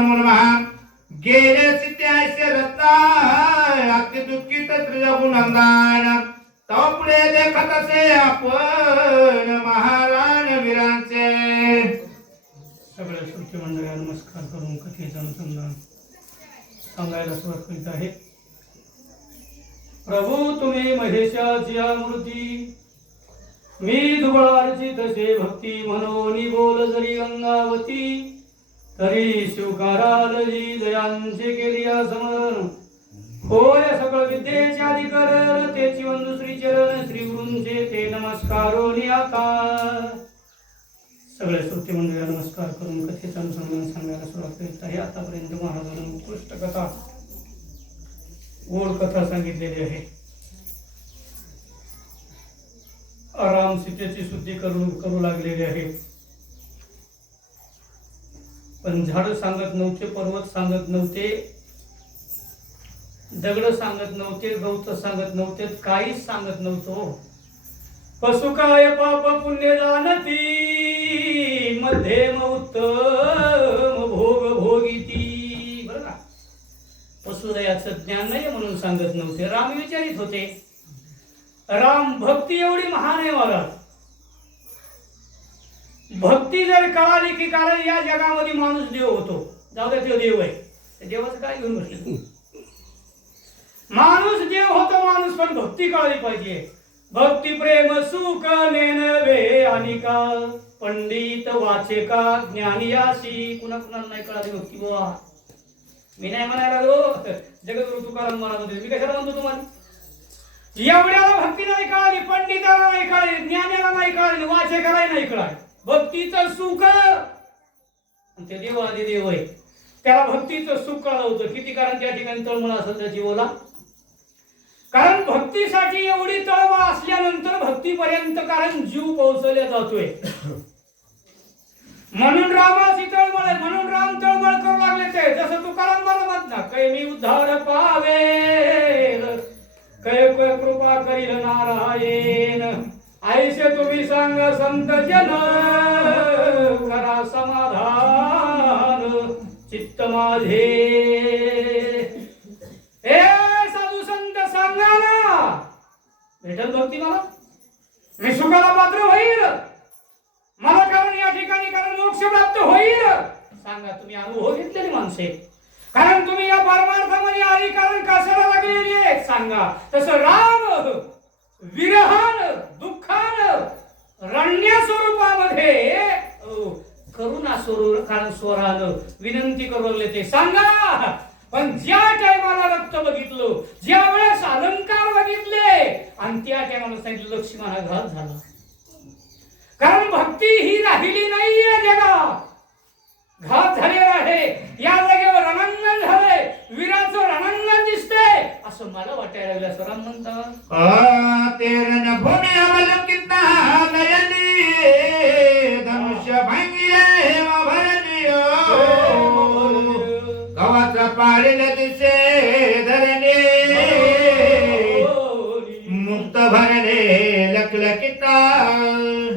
महान गेले सित्याशे रत्ना अति दुःखी जगुनंदान तव पुढे देखत असे आपण महाराण वीरांचे. सगळ्या श्रोते मंडळाला नमस्कार करून कथेचं अनुसंधान सांगायला सुरुवात करीत आहे. प्रभू तुम्ही महेशाची मूर्ती मी दुबळार्ची तसे भक्ती म्हणून बोल जरी गंगावती तरी शिवकारालजी जयांचे केली समरण होय सकळ विद्येचे अधिकरण तेची वंदू श्री चरण श्री गुरूंचे ते नमस्कारोनी आता. सगळ्या श्रोते मंडळाला नमस्कार करून कथेचं अनुसंधान सांगायला सुरुवात करीत आहे. आतापर्यंत महाराजांनी उत्कृष्ट कथा गोड कथा सांगितलेली आहे. राम सीतेची शुद्धी करू लागलेली आहे. पण झाड सांगत नव्हते, पर्वत सांगत नव्हते, दगड सांगत नव्हते, गवत सांगत नव्हते, काहीच सांगत नव्हतो. पशु काय पाप पुण्य जाणती मध्यम उत्तम भोग भोगिती. बरं का, पशुदयाचं ज्ञान नाही म्हणून सांगत नव्हते. राम विचारित होते. राम भक्ती एवढी महान आहे महाराज. भक्ती जर कळाली की कारण या जगामध्ये माणूस देव होतो. जाऊ द्या, तो देव आहे. देवाचं काय घेऊन बसले. माणूस देव होतो माणूस, पण भक्ती कळली पाहिजे. भक्ती प्रेम सुख नेनवे अनिका पंडित वाचेका ज्ञानी याशी. कुणा कुणाला नाही कळाली भक्ती बुवा. मी नाही म्हणायला जगद्गुरु तुकाराम म्हणत होते. मी कशाला म्हणतो तुम्हाला. एवढ्याला भक्ती नाही कळाली, पंडिताला नाही कळाली, ज्ञानाला नाही कळाली, वाचेकाला नाही कळाली. भक्तीचं सुख ते देवादी देव आहे. त्याला भक्तीचं सुख कळलं होतं किती. कारण त्या ठिकाणी तळमळ असेल त्या जीवाला. कारण भक्तीसाठी एवढी तळमळ असल्यानंतर भक्तीपर्यंत कारण जीव पोहोचवला जातोय. म्हणून रामाची तळमळ आहे, म्हणून राम तळमळ करू लागले. ते जसं तुकाराम म्हणत ना, कै मी उद्धार पावेल कै कै कृपा करील नारायण ऐसे तुम्ही सांग संत जन करा समाधान चित्त माझे. ए साधू संत सांगा ना, भेटल भक्ती मला, मी सुखाला पात्र होईल मला. कारण या ठिकाणी कारण मोक्ष प्राप्त होईल. सांगा, तुम्ही अनुभव घेतलेली माणसे. कारण तुम्ही या परमार्थामध्ये आली कारण कशाला लागलेली आहे सांगा. तसं राम विरहान दुःखान रण्य स्वरूपामध्ये करुणा स्वरूप कारण स्वरानं विनंती करू लागले. ते सांगा. पण ज्या टायमाला रक्त बघितलं, ज्या वेळेस अलंकार बघितले आणि त्या टायमाला सांगितलं लक्ष्मणा घात झाला. कारण भक्ती ही राहिली नाहीये जगात. घात झालेला आहे. या जागेवर रणंगण झाले, वीराचं रणंगण दिसते असं मला वाटायला लागलं. असं राम म्हणतात ते रणभूमी अवलंकित नयनी धनुष्य भंगिले भरनियो गव्हाचा पाळील दिसे धरणे मुक्त भरणे लखलखिता.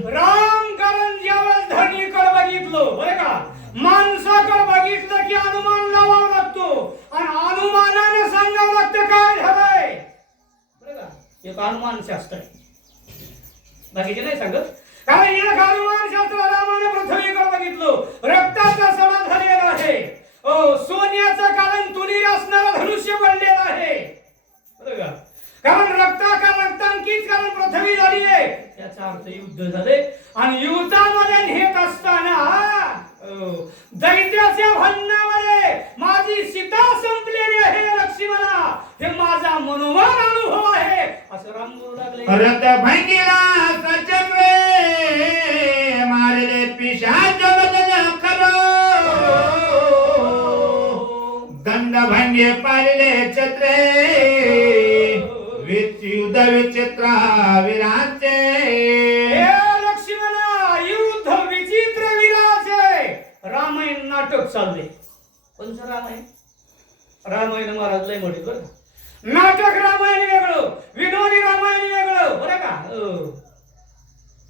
राम कारण ज्यावेळेस धरणीकडे बघितलं बरं का, माणसाकडे बघितलं की अनुमान लावावं लागतो आणि अनुमानाने सांगावं लागतं काय झालंय. बरं का, एक अनुमान शास्त्र आहे, बाकीचे नाही सांगत. कारण या अनुमान शास्त्र रामाने पृथ्वीकडे बघितलं. रक्ताचा सडा झालेला आहे. सोन्याचं कारण तुलीर असणारा धनुष्य बनलेला आहे. बरं का, कारण रक्तांकित कारण पृथ्वी झाली आहे. याचा अर्थ युद्ध झाले आणि युद्धामध्ये नेत असताना दैत्याच्या भन्नामध्ये माझी सीता संपलेली आहे लक्ष्मणा. हे माझा मनोमान अनुभव आहे असं राम बोलू लागले. रथ भंगीला सचक्रे मारले पिशाच बदन खरो दंड भंगे पाळले छत्रे युद्ध विचित्र वीरांचे. लक्ष्मणा युद्ध विचित्र वीराचे रामायण नाटक चालले. कोणतं रामायण. रामायण महाराज लय मोठे बरं. नाटक रामायण वेगळं, विनोदी रामायण वेगळं. बरं का,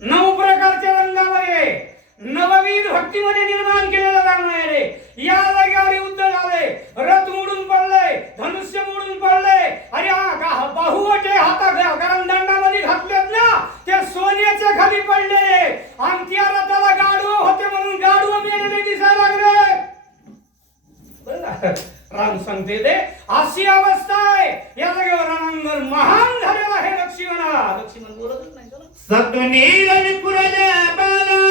9 प्रकारच्या रंगामध्ये नवविध भक्तीमध्ये निर्माण केलेलं रामायण आहे. या जागेवर राम सांगते ते अशी अवस्था आहे या जागेवर रणांगण महान झालेला आहे लक्ष्मणा. लक्ष्मण बोलतच नाही. चला सतुनील विपुरज बालो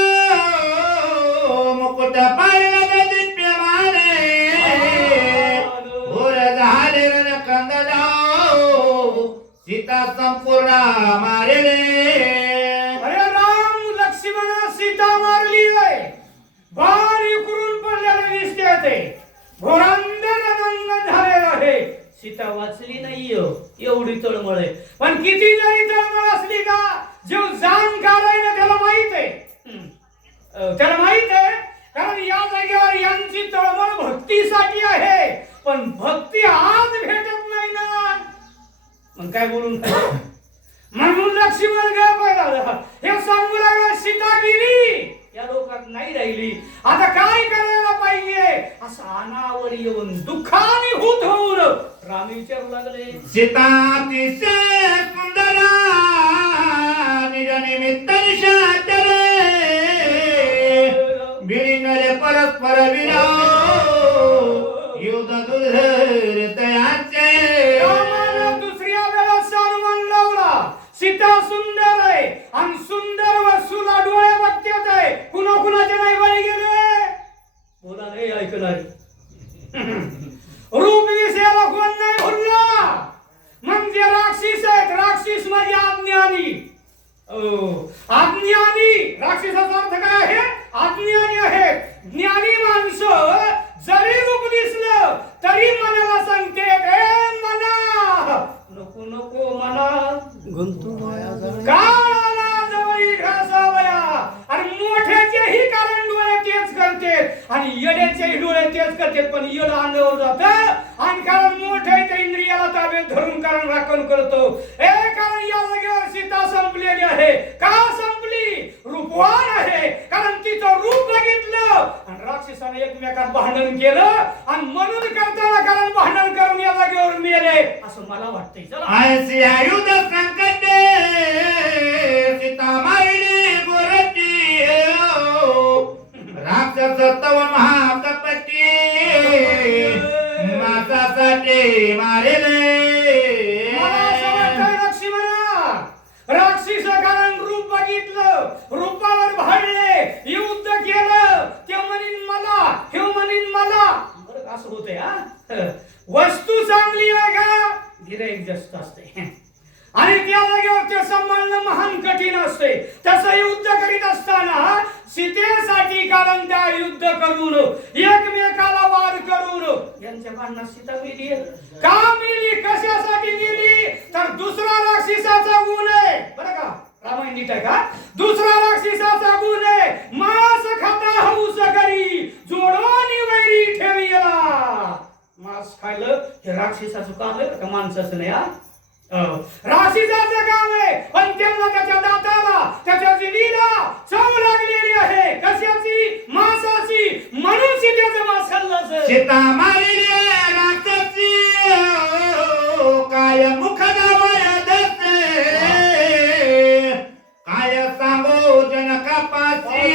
मुकुट पाळला दिप्यमाने घोर झाले रण कंदलो सीता संपूर्ण मारले. अरे राम लक्ष्मणा सीता मारली आहे. बाण इकडून पडलेले दिसते ते. घोरांदर रणांगण झालेलं आहे. सीता वाचली नाहीये एवढी तळमळ आहे. पण किती जरी तळमळ असली का जो जाण काढायला त्याला माहित आहे. त्याला माहित आहे कारण या जागेवर यांची तळमळ भक्तीसाठी आहे. पण भक्ती आज भेटत नाही ना. मग काय बोलून म्हणून लक्ष्मण गप्प हे सांगू लागला सीता गेली या लोकात नाही राहिली. आता काय करायला पाहिजे असं अनावर येऊन दुःखाने होत होऊन राम विचारू लागले. सीता अतिशय सुंदरा निज निमित्त निशाचरे बिरिंगले परस्पर विरो युद्ध दुर्धर तयाचे. रामानं दुसऱ्या वेळा सन्मान लावला. सीता सुंदर आहे आणि सुंदर वस्तूला डोळे बघतात आहे. कुणा कुणाचे नाही बळी गेले बोला रे ऐकणारी. रूप विषयाला कोण नाही भरला म्हणजे राक्षस आहेत. राक्षस म्हणजे अज्ञानी. अज्ञानी राक्षसाचा अर्थ काय आहे? अज्ञानी आहे. ज्ञानी माणसं जरी रूप दिसलं तरी मनाला सांगते ए मना नको नको मना गुंतू काळाला जवळी घासावया. आणि मोठ्याचेही कारण डोळे तेच करते आणि येड्याचेही डोळे तेच करते. पण येड अंगावर जात आणि कारण मोठे ते इंद्रियाला ताब्यात धरून कारण राखण करतो. कारण या जागेवर सीता संपलेली आहे. का संपली? रूपवान आहे. कारण तिचं रूप बघितलं आणि राक्षसाने एकमेकात भांडण केलं आणि म्हणून करताना कारण भांडण करून या जागेवर मेले असं मला वाटतंय. चला ऐसी आयुध संकट सीता मारली गोरटी राक्षस तव महाकपटी मासासाठी मारेले. मला असं वाटतं लक्ष्मणा राक्षस कारण रूप बघितलं रूपावर भांडले युद्ध केलं. ते म्हणीन मला हे म्हणीन मला. बरं असं होतंय हा. वस्तू चांगली आहे का गिऱ्हाईक जास्त असते आणि त्या जागेवर ते सांभाळणं महान कठीण असते. तसं युद्ध करीत असताना सीतेसाठी कारण त्या युद्ध करून एकमेकाला वार करून यांच्या भांडणात सीता गेली. का गेली? कशासाठी गेली? तर दुसरा राक्षसाचा गुण आहे. बरं का रामायण नीट आहे का? दुसरा राक्षसाचा गुण आहे. मांस खाता हौस करी जोडोनी वैरी ठेविला. मांस खायला हे राक्षसाचं काम आहे का माणसाचं नाही. हा राक्षसाचं काम आहे. पण त्यांना त्याच्या दाताला त्याच्या जिभेला चव लागलेली आहे. कशाची? मांसाची. म्हणून सीतेचं मांस खाल्लं. सीता मारली राक्षसी काय मुख दावय दसे काय सांगो जनकापासी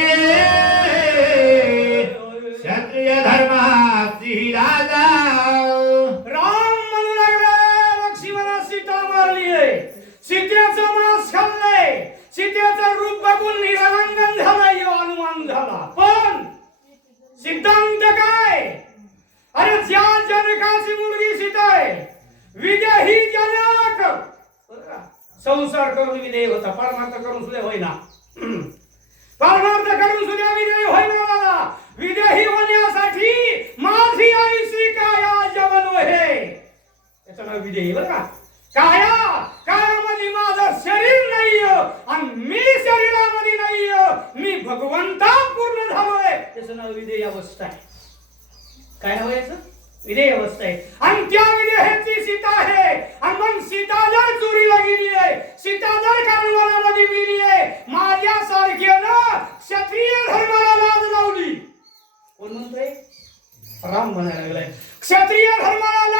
क्षत्रिय धर्मासी राजा. राम म्हणू लागला लक्ष्मणा सीता मारली आहे. सीतेचं मांस खाल्लंय. सीतेचं रूप बघून निरांगण झालंय अनुमान झाला. पण सिद्धांत काय? अरे ज्या जनकाची मुलगी सीता आहे विदेही जनक संसार करून विदेही होता. परमार्थ करून सुद्धा होईना. परमार्थ करून सुद्धा विदेही होईना दादा. विदेही होण्यासाठी माझी आई श्रीकाया जवन आहे. त्याचं नाव विदेही. बरं का काया कायामध्ये माझं शरीर नाही आणि मी शरीरामध्ये नाही. मी भगवंता पूर्ण झालोय. त्याचं नाव विदेही अवस्था आहे. काय नाव याचं? विदेही अवस्था आहे. आणि त्या विदेहाची सीता आहे. आणि मग सीता जर चोरीला गेली आहे सीता जर कानवनामध्ये गेली आहे माझ्यासारख्यानं क्षत्रिय धर्माला लाज लावली. कोण म्हणतोय? राम म्हणायला लागलाय क्षत्रिय धर्माला लाज